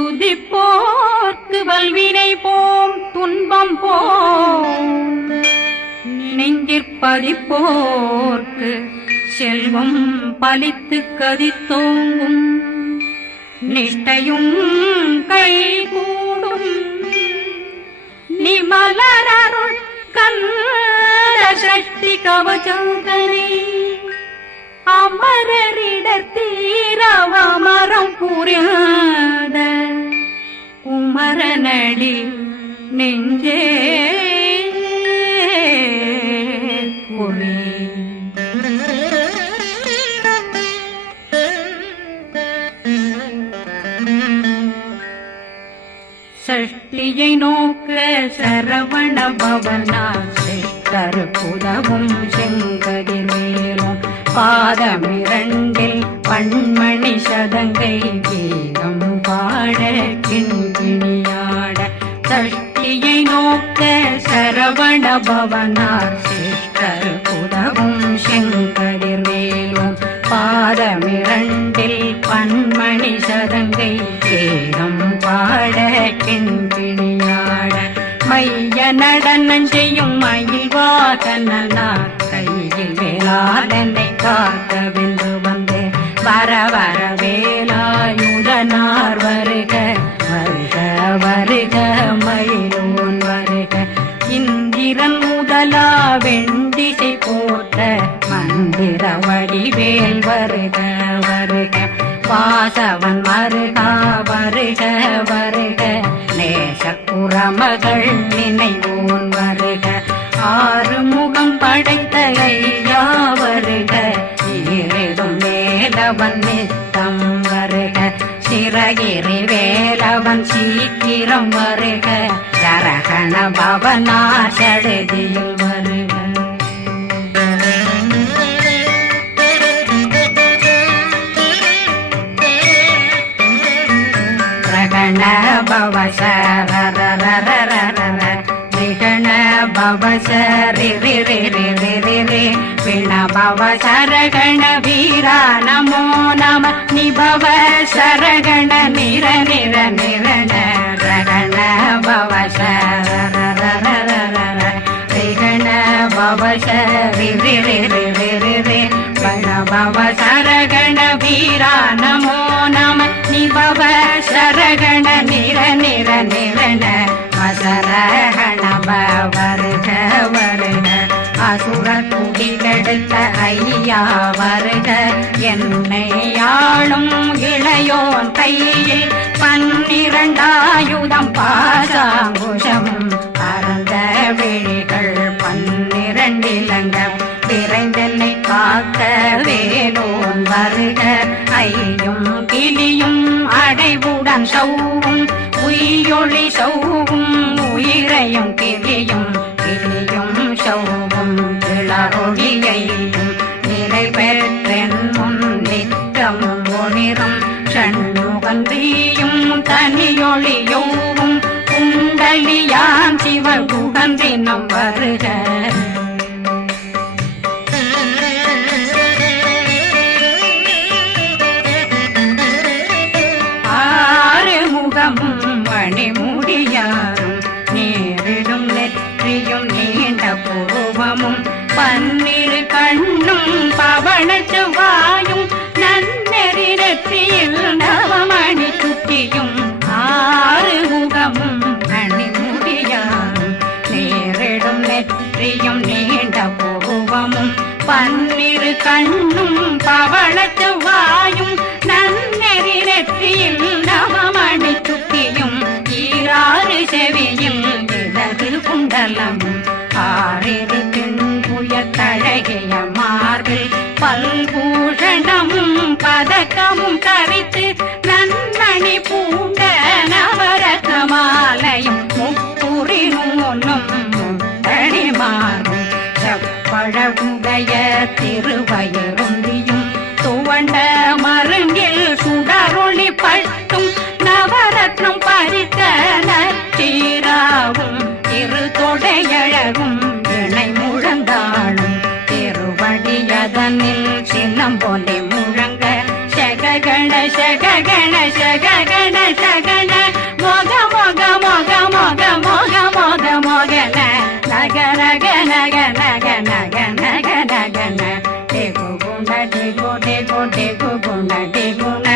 துதிப்போர்க்கு வல்வினை போம் துன்பம் போம் நெஞ்சிற்பதிப்போர்க்கு செல்வம் பலித்து கதித்தோங்கும் நிஷ்டையும் கைகூடும் நிமலரருள் கந்த சக்தி கவசந்தனை அமரரிடத்தீரவமரம் புரியாத குமரனடி நெஞ்சே பொறி சஷ்டியை நோக்க சரவண பவனா சிஷ்டர் புதவும் செங்கதிர் மேலும் பாதமிரண்டில் பண்மணி சதங்கை கீதம் பாட கிண்கிணியாட சஷ்டியை நோக்க சரவண பவனார் சிஷ்டர் புதவும் செங்கதிர் மேலும் பாதமிரண்டில் பண்மணி சதங்கை கீதம் பாட கிண்கிணியாட மைய நடனம் செய்யும் மயில் வாகனார் கையில் வேளாளனை காக்க வென்று வந்து வர வர வேலாயுதனார் வருக வருக வருக மயிலோன் வருக இந்திரன் முதலா வெண்டிசை போட்ட மந்திர வடிவேல் வருக வருக வாசவன் வருகா வருக வருக நேசக்குறமகள் நினைவோன் வருக ஆறுமுகம் படைத்த ஐயா வருக ஈரிடும் வேலவன் நித்தம் வருக சிறகிரி வேலவன் சீக்கிரம் வருக சரகண பவனா சடுதியில் வருக ரகண பவ சரரரரரரர விகண பவ சரி ரி ரி ரி ரி ரி ரி விண பவ சரகண வீரா நமோ நம நிபவ சரகண நிர நிர நிரண ரகண பவ சரரரரரர விகண பவ சரி ரி ரி ரி ரி ரி ரி விண பவ சரகண வீரா நமோ நம நிபவ சரகண நிர நிர நிரண அசரகண வருக வருக அசுர குடிகெடுத்த ஐயா வருக என்னை ஆளும் இளையோன் கையில் 12 பாசாங்குஷமும் பரந்த விழிகள் 12 இலங்கம் விரைந்தென்னை காக்க வேலோன் வருக ஐயும் கிளியும் அடைவுடன் சௌவும் உயிரொளி சௌவும் உயிரையும் கிளியும் கிளியும் சௌவும் இளரொளியையும் நிலை பெற்றென் முன் நித்தம் ஒளிரும் சண்முகந்தியும் தனியொளியோவும் குண்டலியான் சிவ குகந்தினம் வருக மணிமுடியாரும் நேரிடும் நெற்றியும் நீண்ட பூவமும் 12 கண்ணும் பவன செவ்வாயும் நன்னெறி நெற்றியில் நவமணி சுட்டியும் 6 முகமும் மணிமுடியாரும் நேரிடும் நெற்றியும் நீண்ட பூவமும் 12 கண்ணும் பவன செவ்வாயும் நன்னெறி நெற்றியில் நவமணி சுட்டியும் 6 செவியும் இடது குண்டலமும் 6 தின்புய தழகிய மார்பில் பல்பூஷணமும் பதக்கமும் தரித்து நன்மணி பூண்ட நவரத்ன மாலையும் முப்புரி நூலும் முத்தணிமாறும் செப்பழகுடைய திருவயருந்தியும் துவண்ட மருங்கில் சுடரொளி பட்டும் நவரத்னம் பறித்த நச்சீராவும் இரு தொடையழகும் இணை முழந்தாளும் திருவடியதனில் சின்னம் போலே முழங்க சககண சககண சககண சகண கோடே கோடே குண டே குண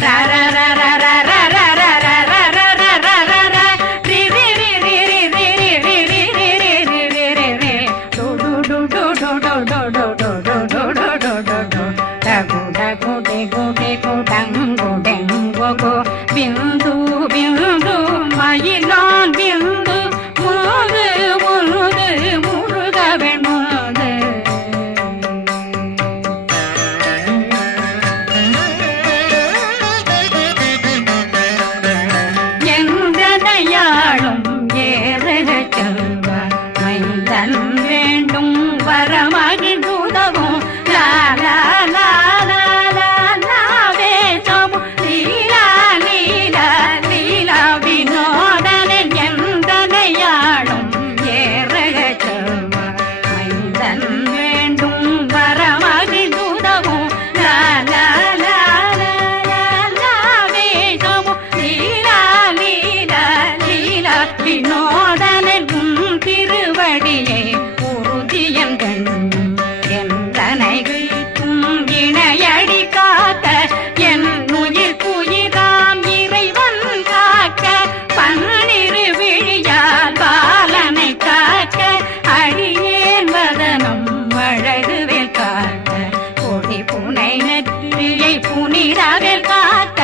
ர ர ர ர ர ர ர ர ர ர ர ர ர ர ர ரி ரி ரி ரி ரி ரி ரி ரி ரி ரி ரி ரி ரி ரி ரி டு டு டு டு டு டு டு டு டு டு டு டு டு டு டு டகு டகு டே கோடே கோடங்கு டெங்கு கோ பிந்து பிந்து மயிலான் பிந்து முது முது முருகவன் முது எந்தனையாளும் ஏறுக செல்வார் மைந்தன் வேண்டும் வரமகிழ்ந்துதவும் லா லா லா லா லா லாவே சமு லீலா லீலா லீலா வினோதனன் எந்தனையாளும் ஏறுக செல்வார் மைந்தன் வேண்டும் வரமகிழ்ந்துதவும் லா லா லா லா லா லாவே சமு லீலா லீலா லீலா வினோதனன் திருவடியை உறுதியம் கண்ணும் எந்தனை வீட்டும் இணையடி காக்க என் உயிர் குயிராம் இறைவன் காக்க பன்னிரு விழியால் பாலனை காக்க அடியேன் வதனம் அழகுவில் காக்க கொடி புனை நெற்றியை புனிதவில் காக்க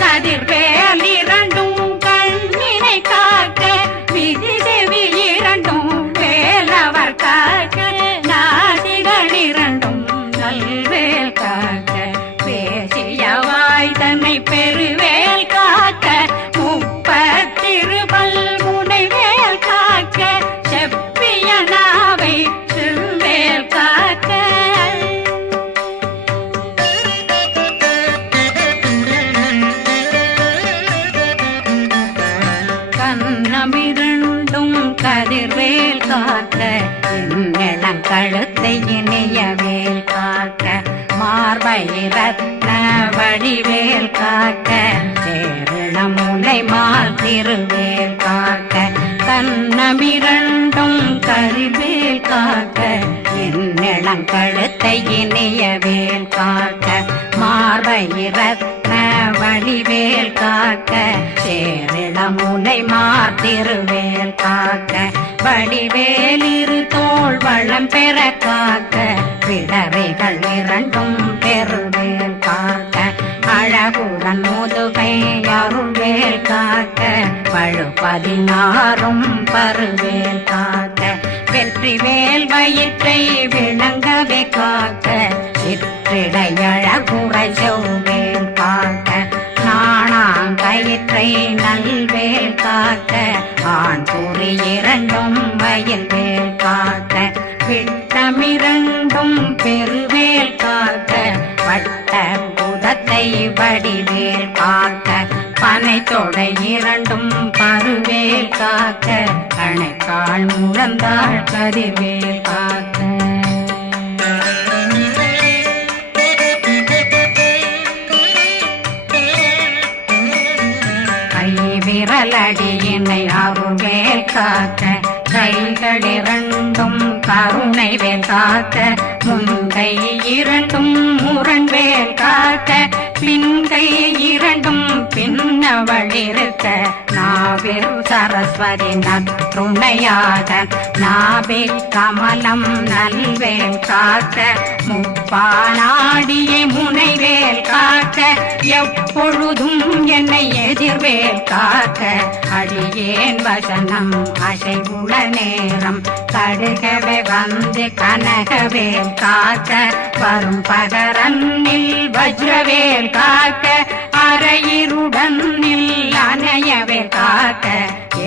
கதிர்வேல் இரண்டும் கண்ணினை காக்க விதி செவி இரண்டும் வேலவர் காக்க நாசிகள் இரண்டும் நல்வேல் காக்க பேசிய வாய் தன்னை பெருவேல் காக்க முப்பத்திருபல் முனைவேல் காக்க செப்பிய நாவை செவ்வேல் காக்க கண்ணமிரண்டும் கதிர்வேல் காக்க இளம் கழுத்தை இணையவேல் காக்க மார்பை ரத்ன வடிவேல் காக்க சேரண முனை மால் திருவேல் காக்க கண்ணமிரண்டும் கதிர்வேல் காக்க இளம் கழுத்தை இணையவேல் காக்க மார்பை ரத்ன வடிவேல் காக்க சேரிட முனை மாத்திருவேல் காக்க வடிவேல் இரு தோள் வளம் பெற காக்க பிடரைகள் இரண்டும் பெருவேல் காக்க அழகுடன் முதுகை அருள்வேல் காக்க பழு 16 பருவேல் காக்க வெற்றி வேல் வயிற்றை விளங்கவே காக்க சிற்றிடையழகுறை செவ்வேல் காக்க நாணாங்கயிற்றை நல்வேல் காக்க ஆண் குறி இரண்டும் வயல்வேல் காக்க விட்டமிரண்டும் பெருவேல் காக்க வட்ட புதத்தை வடிவேல் காக்க பனை தொடை இரண்டும் பருவேல் காக்க கணைக்கால் முழந்தாள் கதிர்வேல் காக்க விரலடியினை அருள்வேல் காக்க கைகள் இரண்டும் கருணை வேல் காக்க முன்கை இரண்டும் முரண்வேல் காக்க பின்கை இரண்டும் பின்னவளிருக்க நாவில் சரஸ்வதி நற்றுணையாக நாபி கமலம் நல்வேல் காக்க முப்பானாடியை முனைவேல் காக்க எப்பொழுதும் என்னை எதிர்வேல் காக்க அடியேன் வசனம் அசைவுள நேரம் கடுகவே வந்து கனகவேல் காக்க வரும் பகரன்னில் வஜ்ரவேல் காக்க அரையிருடன் அணையவேல் காக்க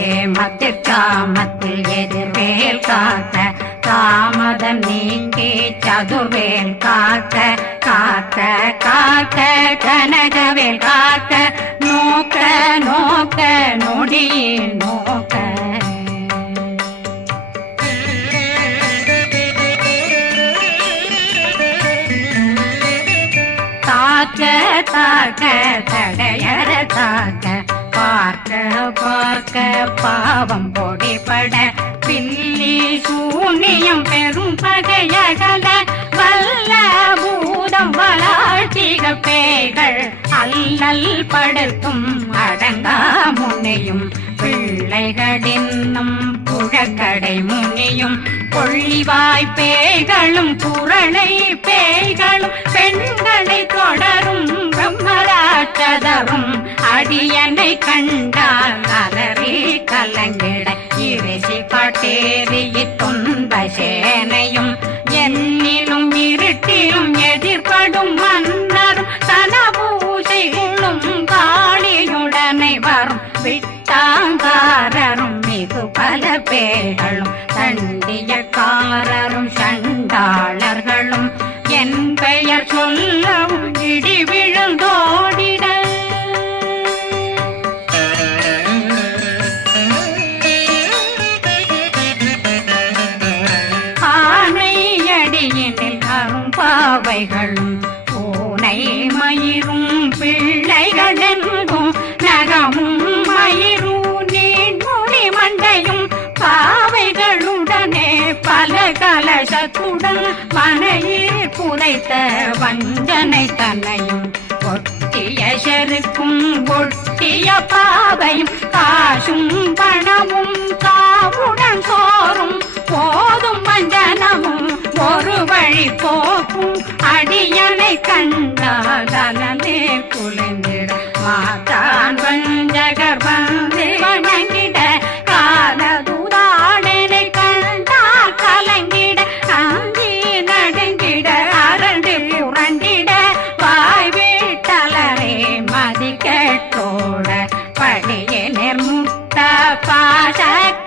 ஏமத்தில் காமத்தில் எதிர்வேல் காக்க தாமதம் நீக்கி சதுர்வேல் காக்க காக்க காக்க கனகவேல் காக்க நோக்க நோக்க நொடியில் நோக்க தாக்க தாக்க தடையற தாக்க பார்க்க பார்க்க பாவம் பொடிபட பில்லி சூனியம் பெரும் பகையகல வல்ல பூதம் வளா கார்த்திக பேய்கள் அல்லல் படுத்தும் அடங்கா முனையும் பிள்ளைகளின்னும் புழக்கடை முனியும் கொள்ளிவாய் பேய்களும் குரளை பேய்களும் பெண்களை தொடரும் பிரம்மராட்சதரும் அடியனை கண்டால் அலறி கலங்கிட இரிசி காட்டேறிய துன்ப சேனையும் என்னிலும் இருட்டிலும் எதிர்படும் மன்னரும் தனபூசைகளும் காளியுடனை வரும் விட்டாங்காரரும் மிகு பல பேர்களும் தண்டியக்காரரும் சண்டாளர்களும் என் பெயர் சொல்லவும் இடி விழுந்தோடிட ஆனையடியினில் அரும்பாவைகளும் பூனை மயிரும் பிள்ளைகளெங்கும் நகமும் மயிரும் நீண்முடி மண்டையும் பாவைகளுடனே பல கலசத்துடன் மனையில் புதைத்த வஞ்சனை தன்னையும் ஒட்டிய செருக்கும் ஒட்டிய பாவையும் காசும் பணமும் காவுடன் சோறும் போதும் வஞ்சனமும் ஒரு வழி போக்கும் அடியனை கண்டாலே குலைந்திட மாதான் வஞ்சகர் வந்து வணங்கிட காலதுதாடனை கண்டால் கலங்கிட அந்தி நடுங்கிட அரண்டு புரண்டிட வாய் வீட்டலரே மதி கேட்டோட படியே நிர்முட்ட பாச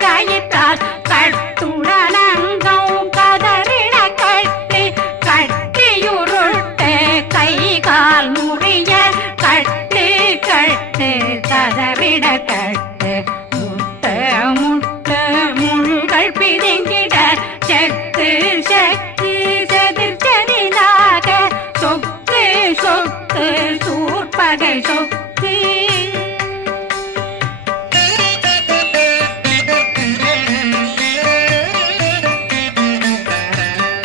கயிற்றால் கட்டுடனங்கும் கதறிட கட்டி கட்டியுருட்டு கை கால் முறிய கட்டு கட்டு கதறிட கட்டு முட்ட முட்ட முள்கள் பிதுங்கிட செக்கு செக்கு செதிர் செதிலாக சொக்கு சொக்கு சூர்பகை சொக்கு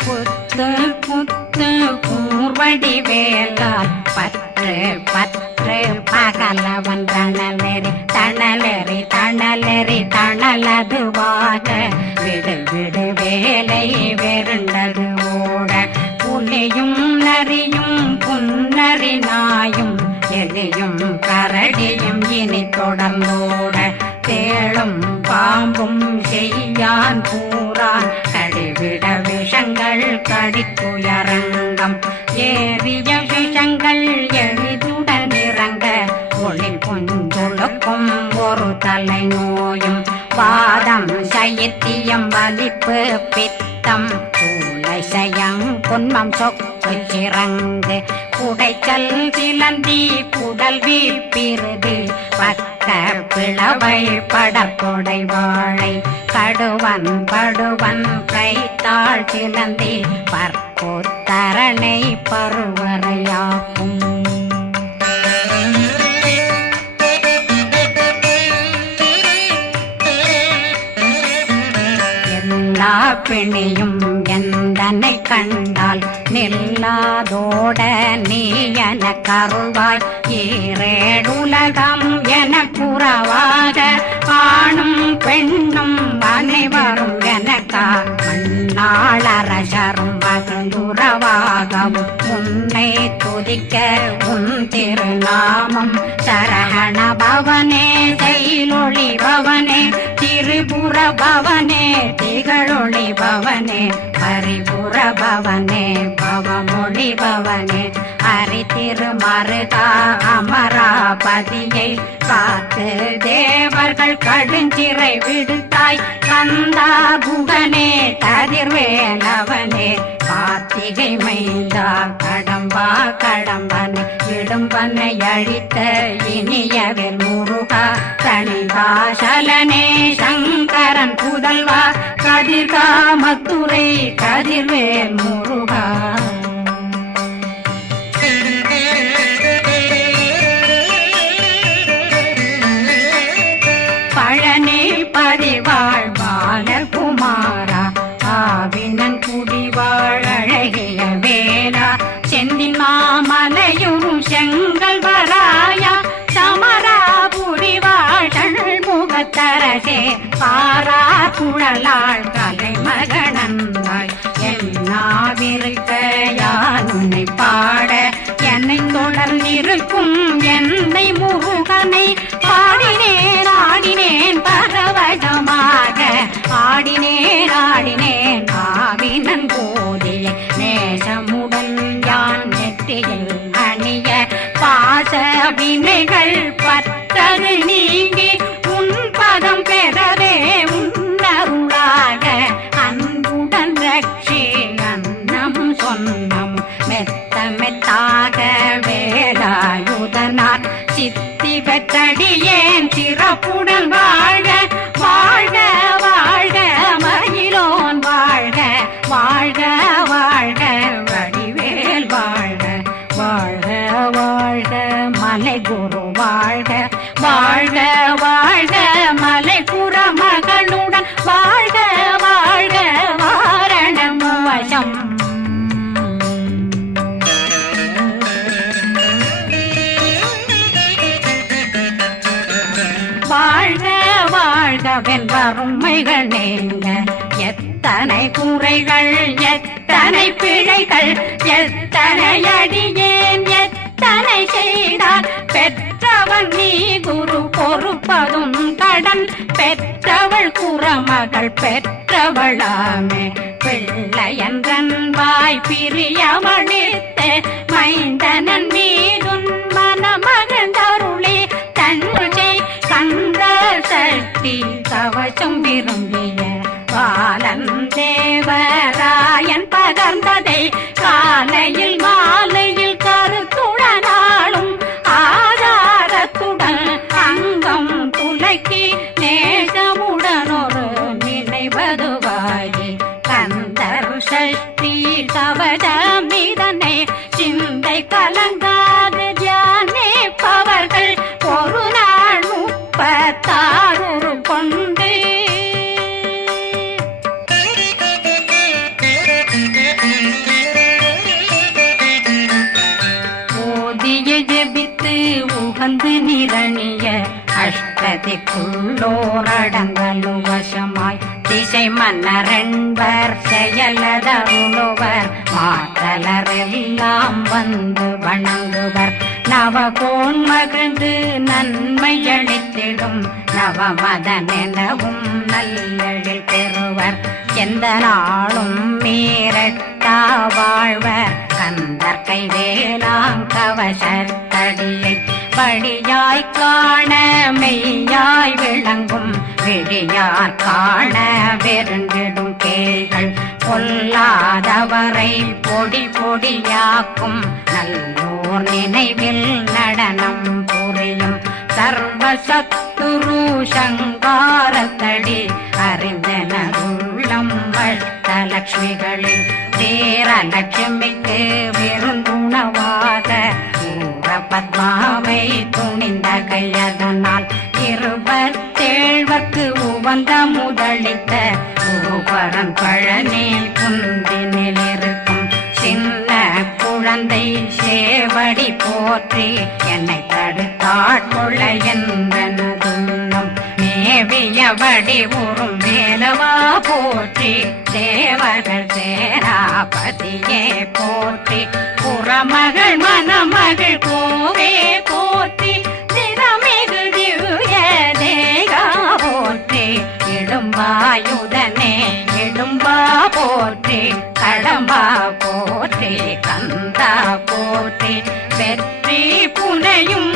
புத்து புத்து கூர்வடி வேலால் பற்று பற்று பகலவன் தணலெறி தணலெறி தணலெறி தணலதுவாக விடு விடு வேலை வெருண்டது ஓட புலியும் நரியும் புன்னரி நாயும் எலியும் கரடியும் இனி தொடர்ந்தோட தேளும் பாம்பும் செய்யான் பூரான் கடிவிட விஷங்கள் கடித்துயரங்கம் ஏறிய விஷங்கள் எளிதுடன் இறங்க ஒளி கொஞ்சொழுக்கும் ஒரு தலை நோயும் வாதம் சைத்தியம் வலிப்பு பித்தம் சயம் பொன்மம் சொக்கு சிறங்கு குடைச்சல் சிலந்தி குடல் வீப்பிருது பக்க பிளவை படற்கொடை வாழை கடுவன் படுவன் கைத்தாள் சிலந்தி பற்போத்தரணை பருவரையாக்கும் எல்லா பிணியும் எந்தனை கண்டால் நில்லாதோட நீ என கருள்வாய் ஈரேடுலகம் என புறவாக ஆணும் பெண்ணும் அனைவரும் எனக்கா மண்ணாளரசரும் மகிழ்ந்துறவாகவும் உன்னை துதிக்க உன் திருநாமம் சரகண பவனே செயலொளி பவனே திரிபுர பவனே திகழொளி பவனே பரிபுர பவனே பவமொழி பவனே ஹரி திருமருகா அமராபதியை காத்து தேவர்கள் கடுஞ்சிறை விடுத்தாய் கந்தா குகனே கதிர்வேலவனே கார்த்திகை மைந்தா கடம்பா கடம்பனை இடும்பனை அழித்த இனியவில் முருகா தனிகாசலனே சங்கரன் புதல்வா கதிர்காமத்துரை கதிர்வேல் முருகா பழனி பதிவாழ் பாலகுமாரா ஆவினன் குடிவாழ் அழகிய வேலா செந்தின் மாமலைய குழலாள் கலைமகனந்தாய் என்னாவிருக்க யான் உன்னை பாட என்னை தொடர்ந்திருக்கும் என்னை முருகனை பாடினேன் ஆடினேன் பரவசமாக ஆடினேன் ஆடினேன் ஆவினன் போதிய நேசமுடன் யான் நெற்றியில் அணிய பாச வினைகள் பற்றது நீங்கி உன் பதம் பெறவே உன்னருளாக அன்புடன் ரட்சி அன்னம் சொன்னம் மெத்த மெத்தாக வேலாயுதனார் சித்தி பெற்றடியேன் சிறப்புடன் வாழ்க வாழ்க வாழ்க மயிலோன் வாழ்க வாழ்க வாழ்க வடிவேல் வாழ்க வாழ்க வாழ்க மலை குரு வாழ்க வாழ்க வாழ்க மலை புற மகளுடன் வாழ்க வாழ்க வாரணம் வசம் வாழ்க வாழ்க வென்றருமைகள் நீங்க எத்தனை குறைகள் எத்தனை பிழைகள் எத்தனை அடியேன் எத்தனை செய்தார் பெற்றவன் நீ குரு பொறுப்பதும் கடன் பெற்றவள் குறமகள் பெற்றவளாமே பிள்ளையன்றன் வாய் பிரியமளித்து மைந்தனன் மீதுன் மனமகந்தருளே தன்னை கந்த சக்தி கவசம் விரும்பிய பாலன் தேவராயன் பகர்ந்ததை காலையில் மாலையில் கருத்துடனாலும் ஆதாரத்துடன் அங்கம் துலக்கி நேசமுடனொரு நினைவதுவாகி கந்தர் சக்தி கவசமிதனை சிந்தை கலங்காது தியானிப்பவர்கள் ஒரு நாள் 36 கொண்டு ஓதிய ஜெபித்து உகந்து நிரணிய அஷ்டதிக்குள்ளோரடங்கலும் வசமாய் திசை மன்னரென்பர் செயலதருளுவர் மாற்றலரெல்லாம் வந்து வணங்குவர் நவகோன் மகிழ்ந்து நன்மையளித்திடும் நவமதனெனவும் நல்லெழில் பெறுவர் எந்த நாளும் மீறட்டா வாழ்வர் கந்தர் கைவேலாங்கவசத்தடியை படியாய் காண மெய்யாய் விளங்கும் விழியார் காண வெருண்டிடும் கேள்கள் பொல்லாதவரை பொடி பொடியாக்கும் நல்லோர் நினைவில் நடனம் புரியும் சர்வசத்துரு சங்காரத்தடி அறிந்தனருள்ளம் வட்டலட்சுமிகளில் தேரலட்சுமிக்கு விருந்துணவாத ஊர பத்மாவை துணிந்த கையதனால் 27 உவந்த முதலித்த ஊபரன் பழனி குந்தினில் இருக்கும் சின்ன குழந்தை சேவடி போற்றி என்னை தடுத்தாட்கொள்ள என்பனதுள்ளம் மேவியபடி உறும் வேலவா போற்றி தேவர்கள் சேராபதியே போற்றி புறமகள் மணமகள் கோவே போற்றி திறமிகு திவ்ய தேகா போற்றி இடும்பாயுதனே இடும்பா போற்றி கடம்பா போற்றி கந்தா போற்றி வெற்றி புனையும்